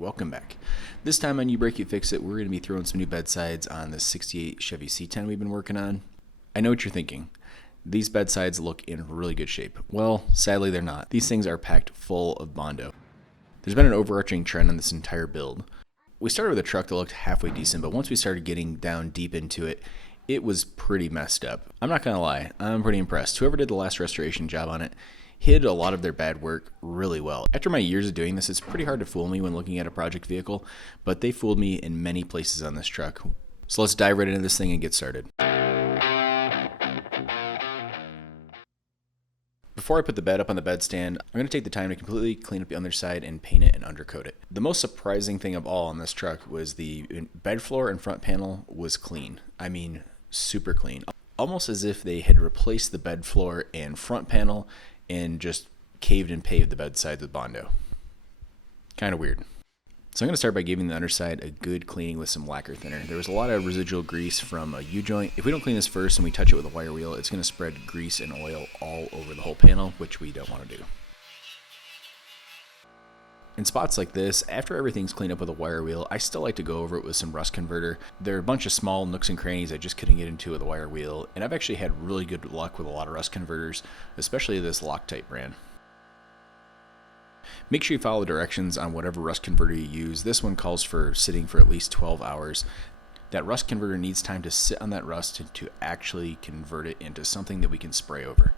welcome back. This time on You Break It Fix It, we're going to be throwing some new bedsides on the 68 Chevy C10 we've been working on. I know what you're thinking. These bedsides look in really good shape. Well, sadly they're not. These things are packed full of Bondo. There's been an overarching trend on this entire build. We started with a truck that looked halfway decent, but once we started getting down deep into it, it was pretty messed up. I'm not going to lie, I'm pretty impressed. Whoever did the last restoration job on it hid a lot of their bad work really well. After my years of doing this, it's pretty hard to fool me when looking at a project vehicle, but they fooled me in many places on this truck. So let's dive right into this thing and get started. Before I put the bed up on the bed stand, I'm going to take the time to completely clean up the underside and paint it and undercoat it. The most surprising thing of all on this truck was the bed floor and front panel was clean. I mean, super clean. Almost as if they had replaced the bed floor and front panel and just caved and paved the bedsides with Bondo. Kind of weird. So I'm going to start by giving the underside a good cleaning with some lacquer thinner. There was a lot of residual grease from a U-joint. If we don't clean this first and we touch it with a wire wheel, it's going to spread grease and oil all over the whole panel, which we don't want to do. In spots like this, after everything's cleaned up with a wire wheel, I still like to go over it with some rust converter. There are a bunch of small nooks and crannies I just couldn't get into with a wire wheel, and I've actually had really good luck with a lot of rust converters, especially this Loctite brand. Make sure you follow the directions on whatever rust converter you use. This one calls for sitting for at least 12 hours. That rust converter needs time to sit on that rust to actually convert it into something that we can spray over.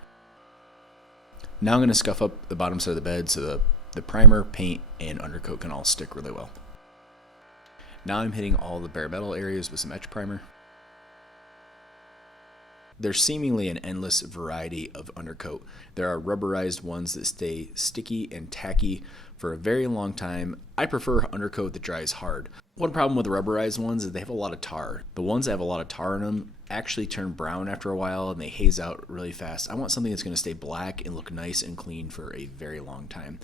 Now I'm going to scuff up the bottom side of the bed so the primer, paint, and undercoat can all stick really well. Now I'm hitting all the bare metal areas with some etch primer. There's seemingly an endless variety of undercoat. There are rubberized ones that stay sticky and tacky for a very long time. I prefer undercoat that dries hard. One problem with the rubberized ones is they have a lot of tar. The ones that have a lot of tar in them actually turn brown after a while and they haze out really fast. I want something that's going to stay black and look nice and clean for a very long time.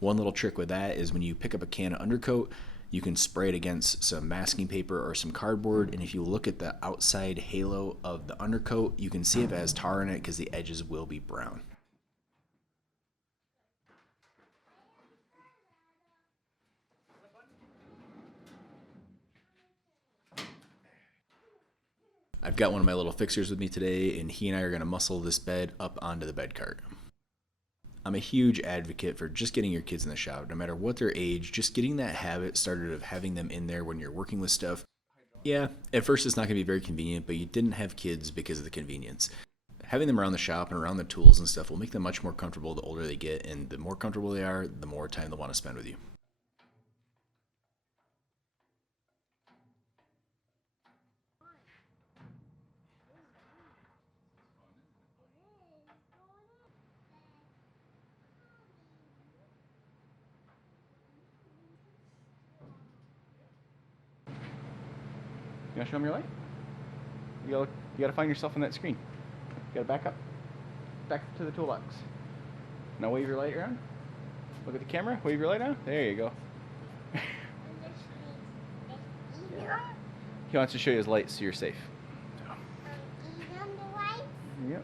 One little trick with that is when you pick up a can of undercoat, you can spray it against some masking paper or some cardboard, and if you look at the outside halo of the undercoat, you can see if it has tar in it because the edges will be brown. I've got one of my little fixers with me today, and he and I are going to muscle this bed up onto the bed cart. I'm a huge advocate for just getting your kids in the shop, no matter what their age, just getting that habit started of having them in there when you're working with stuff. Yeah, at first it's not going to be very convenient, but you didn't have kids because of the convenience. Having them around the shop and around the tools and stuff will make them much more comfortable the older they get, and the more comfortable they are, the more time they'll want to spend with you. You want to show them your light? You gotta find yourself on that screen. You gotta back up to the toolbox. Now wave your light around. Look at the camera. Wave your light on. There you go. He wants to show you his light so you're safe. Yep.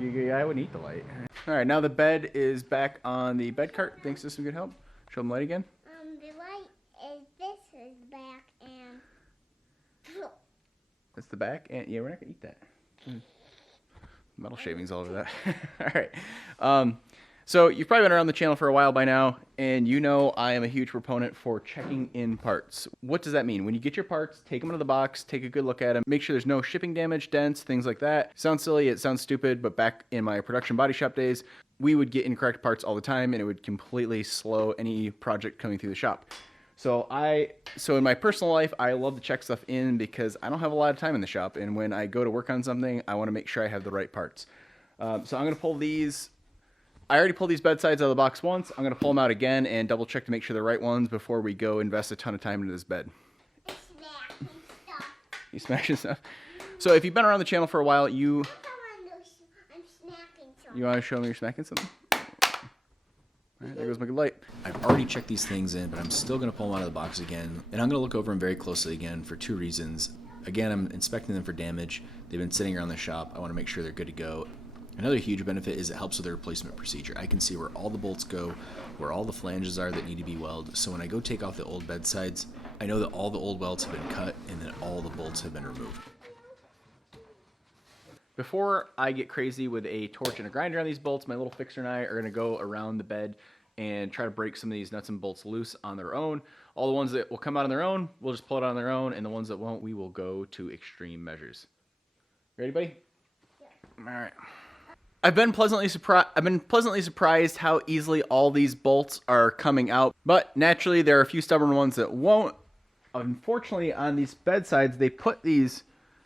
Yeah, I wouldn't eat the light. All right, now the bed is back on the bed cart. Thanks to some good help. Show him the light again. The light is this is back and. That's the back, and yeah, we're not gonna eat that. Metal shavings all over that. All right. So you've probably been around the channel for a while by now, and you know I am a huge proponent for checking in parts. What does that mean? When you get your parts, take them out of the box, take a good look at them, make sure there's no shipping damage, dents, things like that. Sounds silly, it sounds stupid, but back in my production body shop days, we would get incorrect parts all the time, and it would completely slow any project coming through the shop. So in my personal life, I love to check stuff in because I don't have a lot of time in the shop, and when I go to work on something, I want to make sure I have the right parts. So I'm going to pull these. I already pulled these bedsides out of the box once. I'm going to pull them out again and double check to make sure they're the right ones before we go invest a ton of time into this bed. You smashing stuff? So if you've been around the channel for a while, you want to show me you're smacking something? All right, there goes my good light. I've already checked these things in, but I'm still going to pull them out of the box again. And I'm going to look over them very closely again for two reasons. Again, I'm inspecting them for damage. They've been sitting around the shop. I want to make sure they're good to go. Another huge benefit is it helps with the replacement procedure. I can see where all the bolts go, where all the flanges are that need to be welded. So when I go take off the old bedsides, I know that all the old welds have been cut and that all the bolts have been removed. Before I get crazy with a torch and a grinder on these bolts, my little fixer and I are going to go around the bed and try to break some of these nuts and bolts loose on their own. All the ones that will come out on their own, we'll just pull it out on their own, and the ones that won't, we will go to extreme measures. Ready, buddy? Yeah. All right. I've been pleasantly surprised how easily all these bolts are coming out, but naturally there are a few stubborn ones that won't. Unfortunately, on these bedsides, they put these,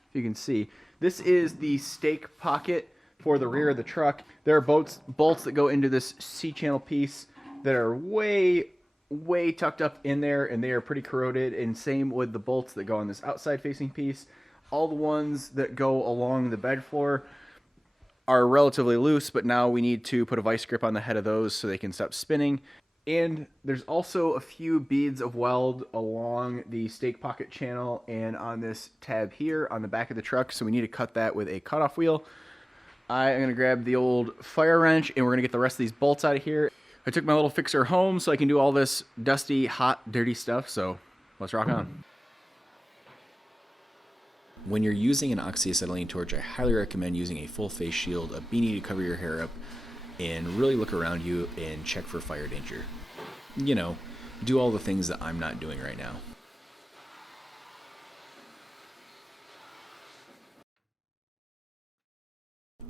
if you can see, this is the stake pocket for the rear of the truck. There are bolts that go into this C-channel piece that are way tucked up in there, and they are pretty corroded, and same with the bolts that go on this outside facing piece. All the ones that go along the bed floor are relatively loose, but now we need to put a vice grip on the head of those so they can stop spinning. And there's also a few beads of weld along the stake pocket channel and on this tab here on the back of the truck, so we need to cut that with a cutoff wheel. I am going to grab the old fire wrench, and we're going to get the rest of these bolts out of here. I took my little fixer home so I can do all this dusty, hot, dirty stuff, so let's rock on. When you're using an oxyacetylene torch, I highly recommend using a full face shield, a beanie to cover your hair up, and really look around you and check for fire danger. You know, do all the things that I'm not doing right now.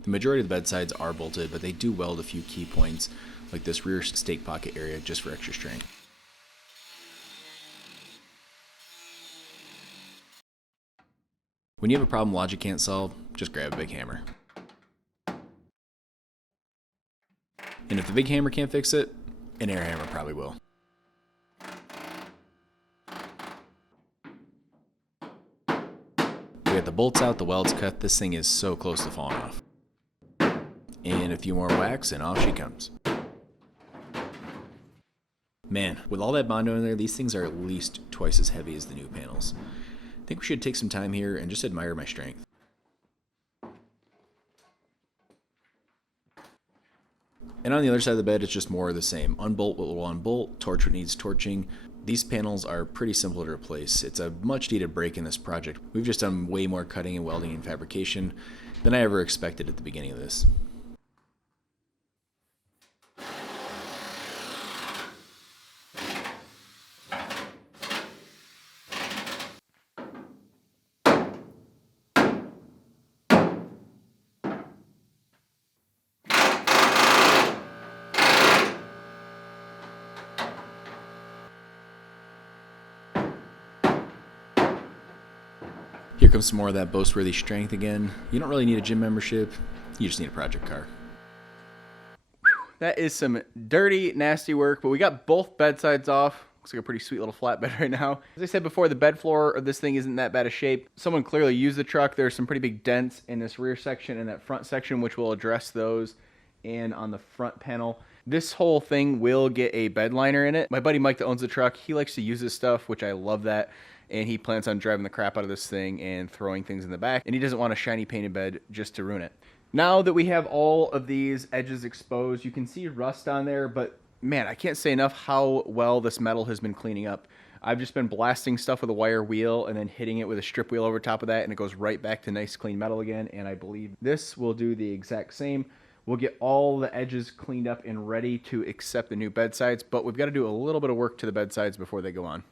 The majority of the bedsides are bolted, but they do weld a few key points, like this rear stake pocket area, just for extra strength. When you have a problem logic can't solve, just grab a big hammer. And if the big hammer can't fix it, an air hammer probably will. We got the bolts out, the welds cut. This thing is so close to falling off. And a few more whacks and off she comes. Man, with all that Bondo in there, these things are at least twice as heavy as the new panels. I think we should take some time here and just admire my strength. And on the other side of the bed, it's just more of the same. Unbolt what will unbolt, torch what needs torching. These panels are pretty simple to replace. It's a much needed break in this project. We've just done way more cutting and welding and fabrication than I ever expected at the beginning of this. Here comes some more of that boast-worthy strength again. You don't really need a gym membership, you just need a project car. That is some dirty, nasty work, but we got both bedsides off. Looks like a pretty sweet little flatbed right now. As I said before, the bed floor of this thing isn't that bad of shape. Someone clearly used the truck. There's some pretty big dents in this rear section and that front section, which will address those. And on the front panel, this whole thing will get a bed liner in it. My buddy Mike that owns the truck, he likes to use this stuff, which I love that. And he plans on driving the crap out of this thing and throwing things in the back. And he doesn't want a shiny painted bed just to ruin it. Now that we have all of these edges exposed, you can see rust on there, but man, I can't say enough how well this metal has been cleaning up. I've just been blasting stuff with a wire wheel and then hitting it with a strip wheel over top of that, and it goes right back to nice clean metal again. And I believe this will do the exact same. We'll get all the edges cleaned up and ready to accept the new bedsides, but we've got to do a little bit of work to the bedsides before they go on.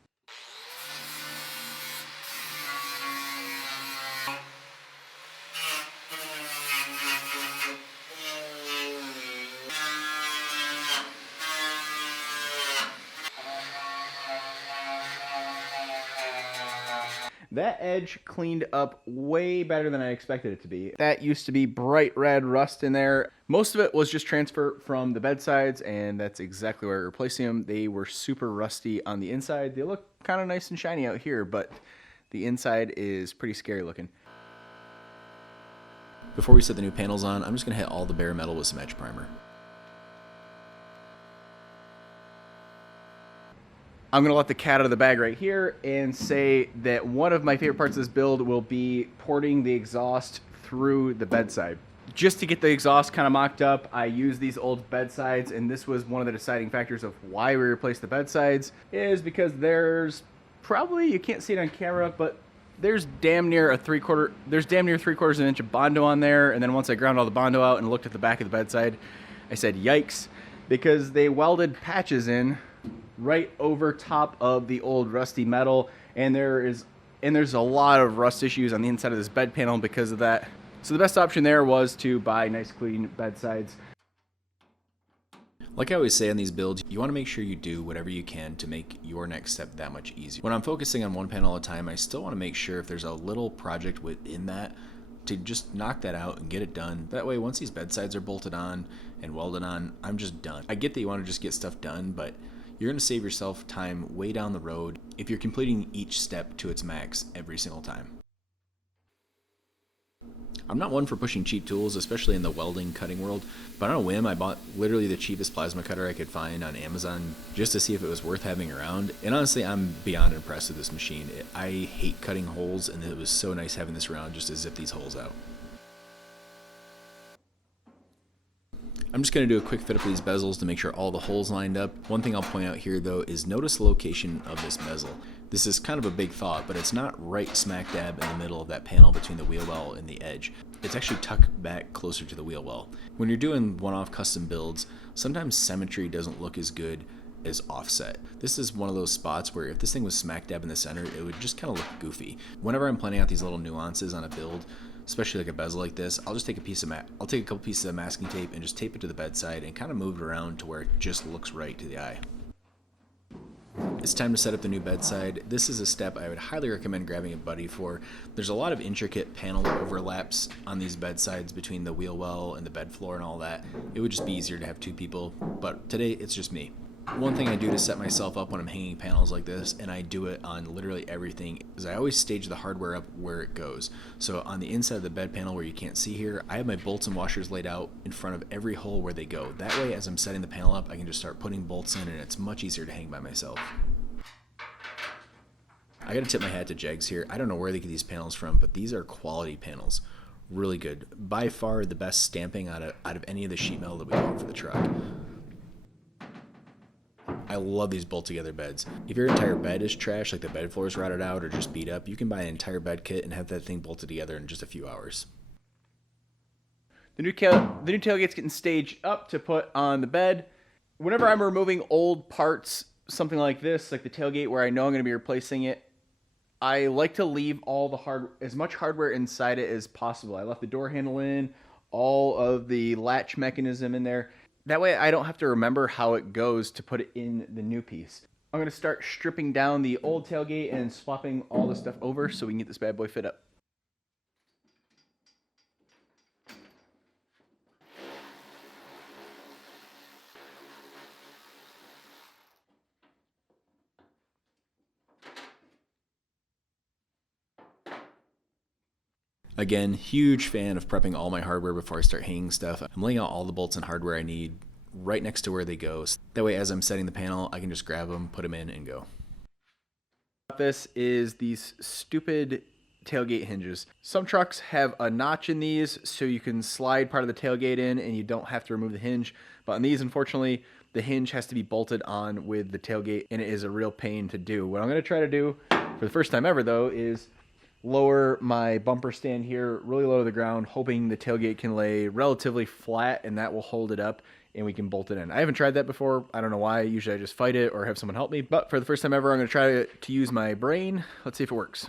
That edge cleaned up way better than I expected it to be. That used to be bright red rust in there. Most of it was just transfer from the bedsides, and that's exactly where I replaced them. They were super rusty on the inside. They look kind of nice and shiny out here, but the inside is pretty scary looking. Before we set the new panels on, I'm just going to hit all the bare metal with some etch primer. I'm going to let the cat out of the bag right here and say that one of my favorite parts of this build will be porting the exhaust through the bedside. just to get the exhaust kind of mocked up, I used these old bedsides, and this was one of the deciding factors of why we replaced the bedsides, is because there's probably, you can't see it on camera, but there's damn near 3/4 of an inch of Bondo on there. And then once I ground all the Bondo out and looked at the back of the bedside, I said, yikes, because they welded patches in right over top of the old rusty metal, and there's a lot of rust issues on the inside of this bed panel because of that. So the best option there was to buy nice clean bedsides. Like I always say on these builds, you want to make sure you do whatever you can to make your next step that much easier. When I'm focusing on one panel at a time, I still want to make sure if there's a little project within that to just knock that out and get it done. That way, once these bedsides are bolted on and welded on, I'm just done. I get that you want to just get stuff done, but you're going to save yourself time way down the road if you're completing each step to its max every single time. I'm not one for pushing cheap tools, especially in the welding cutting world, but on a whim I bought literally the cheapest plasma cutter I could find on Amazon just to see if it was worth having around, and honestly I'm beyond impressed with this machine. I hate cutting holes, and it was so nice having this around just to zip these holes out. I'm just going to do a quick fit up of these bezels to make sure all the holes lined up. One thing I'll point out here though is notice the location of this bezel. This is kind of a big thought, but it's not right smack dab in the middle of that panel between the wheel well and the edge. It's actually tucked back closer to the wheel well. When you're doing one-off custom builds, sometimes symmetry doesn't look as good as offset. This is one of those spots where if this thing was smack dab in the center, it would just kind of look goofy. Whenever I'm planning out these little nuances on a build, especially like a bezel like this, I'll just take a couple pieces of masking tape and just tape it to the bedside and kind of move it around to where it just looks right to the eye. It's time to set up the new bedside. This is a step I would highly recommend grabbing a buddy for. There's a lot of intricate panel overlaps on these bedsides between the wheel well and the bed floor and all that. It would just be easier to have two people, but today it's just me. One thing I do to set myself up when I'm hanging panels like this, and I do it on literally everything, is I always stage the hardware up where it goes. So on the inside of the bed panel where you can't see here, I have my bolts and washers laid out in front of every hole where they go. That way, as I'm setting the panel up, I can just start putting bolts in, and it's much easier to hang by myself. I gotta tip my hat to Jegs here. I don't know where they get these panels from, but these are quality panels. Really good. By far the best stamping out of any of the sheet metal that we bought for the truck. I love these bolt together beds. If your entire bed is trash, like the bed floor is rotted out or just beat up, you can buy an entire bed kit and have that thing bolted together in just a few hours. The new tailgate's getting staged up to put on the bed. Whenever I'm removing old parts, something like this, like the tailgate where I know I'm going to be replacing it, I like to leave as much hardware inside it as possible. I left the door handle in, all of the latch mechanism in there. That way I don't have to remember how it goes to put it in the new piece. I'm going to start stripping down the old tailgate and swapping all the stuff over so we can get this bad boy fit up. Again, huge fan of prepping all my hardware before I start hanging stuff. I'm laying out all the bolts and hardware I need right next to where they go. That way, as I'm setting the panel, I can just grab them, put them in, and go. This is these stupid tailgate hinges. Some trucks have a notch in these so you can slide part of the tailgate in and you don't have to remove the hinge. But on these, unfortunately, the hinge has to be bolted on with the tailgate, and it is a real pain to do. What I'm going to try to do for the first time ever, though, is lower my bumper stand here really low to the ground, hoping the tailgate can lay relatively flat and that will hold it up and we can bolt it in. I haven't tried that before. I don't know why. Usually I just fight it or have someone help me. But for the first time ever, I'm going to try to use my brain. Let's see if it works.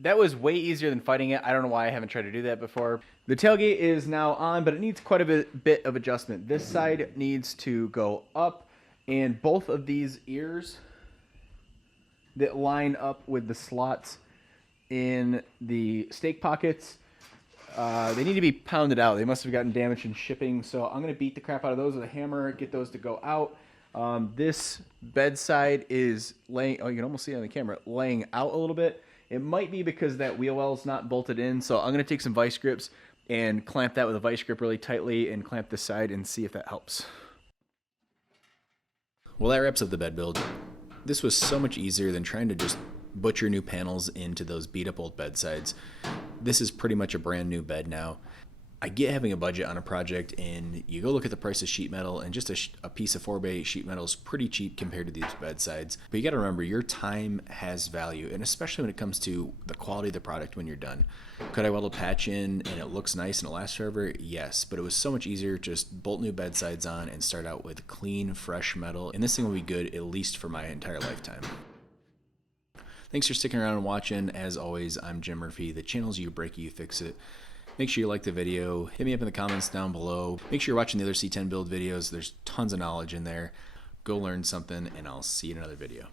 That was way easier than fighting it. I don't know why I haven't tried to do that before. The tailgate is now on, but it needs quite a bit of adjustment. This side needs to go up, and both of these ears that line up with the slots in the stake pockets They need to be pounded out. They must have gotten damaged in shipping. So I'm going to beat the crap out of those with a hammer, get those to go out. This bedside is laying, oh, you can almost see it on the camera, laying out a little bit. It might be because that wheel well is not bolted in. So I'm going to take some vice grips and clamp that with a vice grip really tightly and clamp this side and see if that helps. Well, that wraps up the bed build. This was so much easier than trying to just butcher new panels into those beat up old bedsides. This is pretty much a brand new bed now. I get having a budget on a project, and you go look at the price of sheet metal, and just a piece of 4x8 sheet metal is pretty cheap compared to these bedsides. But you got to remember, your time has value, and especially when it comes to the quality of the product when you're done. Could I weld a patch in and it looks nice and it lasts forever? Yes, but it was so much easier to just bolt new bedsides on and start out with clean, fresh metal, and this thing will be good at least for my entire lifetime. Thanks for sticking around and watching. As always, I'm Jim Murphy. The channel's You Break It, You Fix It. Make sure you like the video. Hit me up in the comments down below. Make sure you're watching the other C10 build videos. There's tons of knowledge in there. Go learn something, and I'll see you in another video.